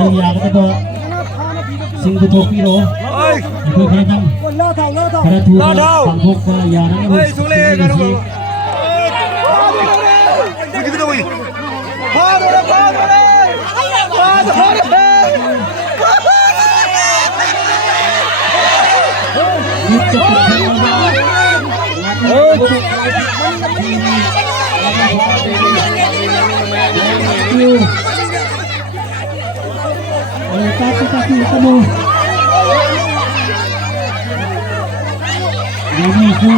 thôi nhà cái đó sinh của tôi phi rồi tôi thấy rằng cái thu sản phục nhà nó ơi xuống lên cái đâu cái đâu vậy phá rồi phá rồi phá rồi Kaki kamu. Ini tu.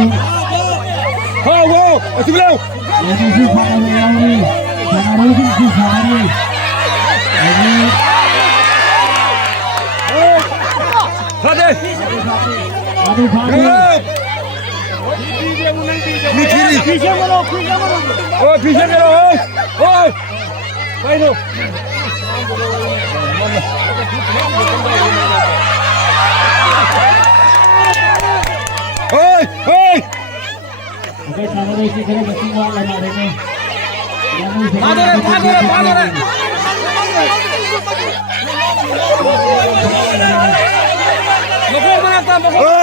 Oh wow, masih belum. Ini tu pada yang ni. Pada ini tu pada ni. Ini. Pada. Aduh pada. Ni kiri. Oh, pisah kero. Oh. Baik tu. Oi, oi. Okey, sama lagi kita mesti buat lama ini. Padore. Bokor mana tam bokor. Oi.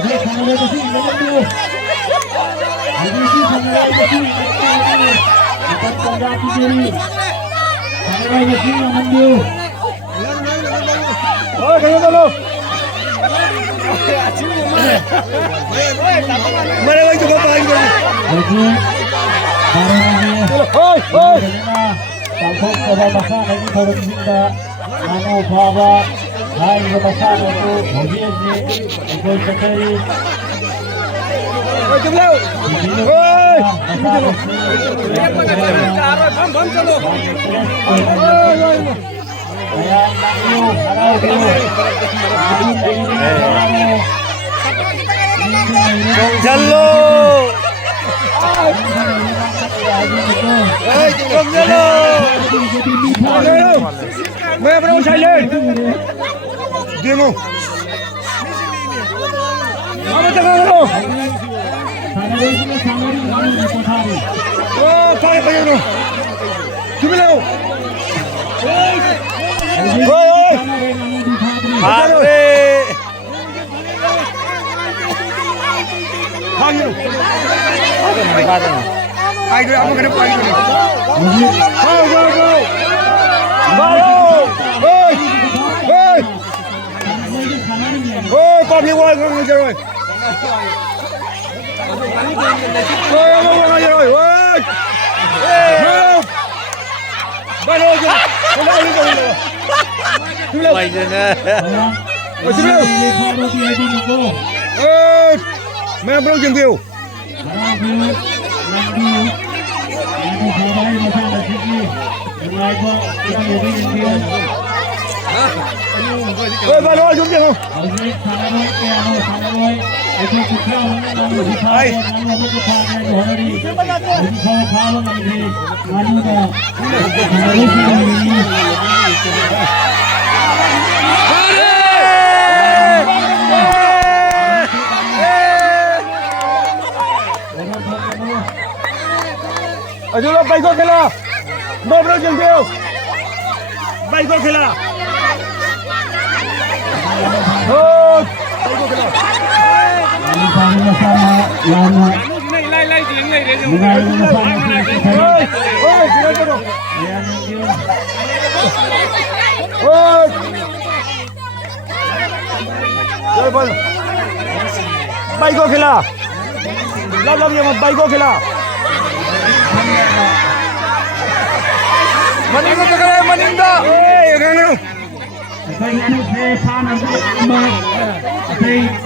Okey, sama lagi sini dulu. Ini sih sama lagi sini. Kita tanggapi diri. Sama lagi sini ambil. Oh, kayo dulu. Mana lagi coba paling dulu. Okey. Oi. Sampai pada masa lagi baru kita anu bawa hai masa itu hobinya ikut sekali. Oi, jumlah. Oi. Bam chalo. Chalo. मैं अपना silent देखो अब तक करो ओ काय बजनो चुप लो ओए अरे भागियो आई दो हम करे पाई दो go Mario ơi ôi con đi qua con chơi rồi ôi ông ơi rồi ôi ba lô chưa không có đi đâu mày chứ nè ôi chú đâu ôi mẹ bro chừng kêu ôi ba lô xuống chưa không ai ở chỗ là bay có cái là một đôi trường tiêu bay có cái là thôi bay có cái là lay tiếng này để dùng ôi ôi cái đó cho rồi ôi rồi vâng bay có cái là làm gì mà bay có cái là Maning ko kaya maning da. Hey, ano?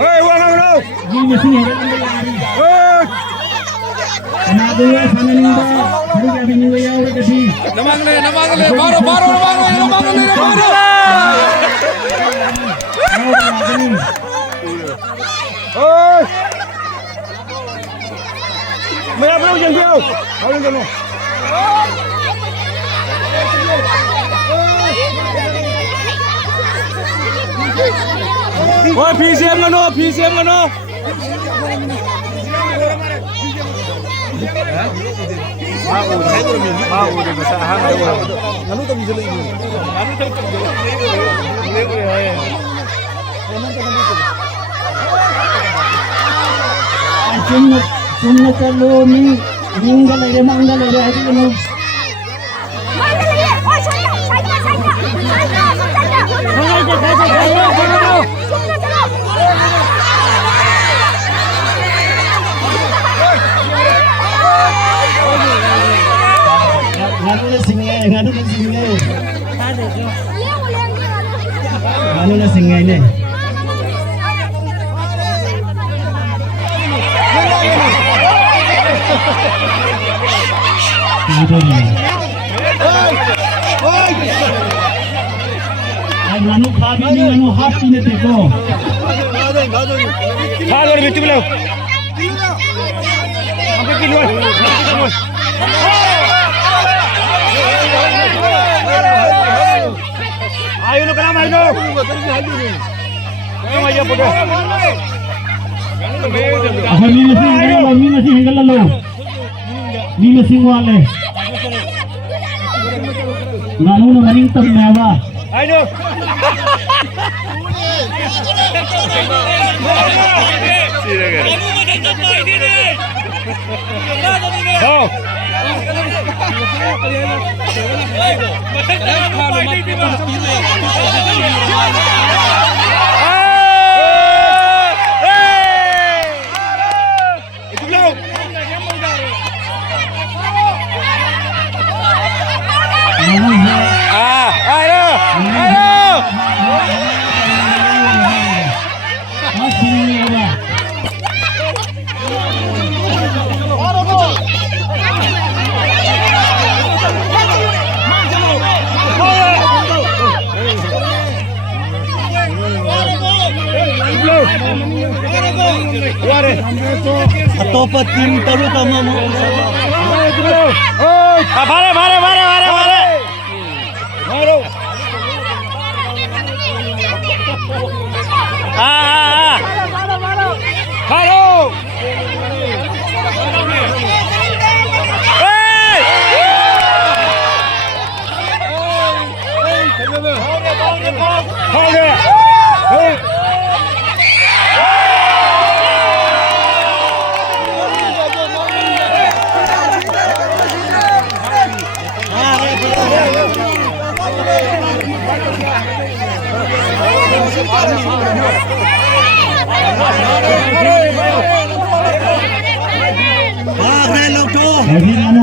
Hey, wala na no. Hey. Nabuya sanaling ba? Hari ka binuya ulit kasi. Namangle, baro. Hey. May abro dyan diyo. Ano gano? Oi PCM ngano Sunna kalau ni manggal ada hari ini. Nganu na singay ni. nganu khabi ni nganu happy ne teko Halo bitu belo Sampai kiluan Ayo lu kenapa ayo Ayo aja bodoh Ni masih hinggal lo ni masih wale nganu na maning tam nawa Ayo Go atau tim tahu kamu mau Bare Halo Jadi nganu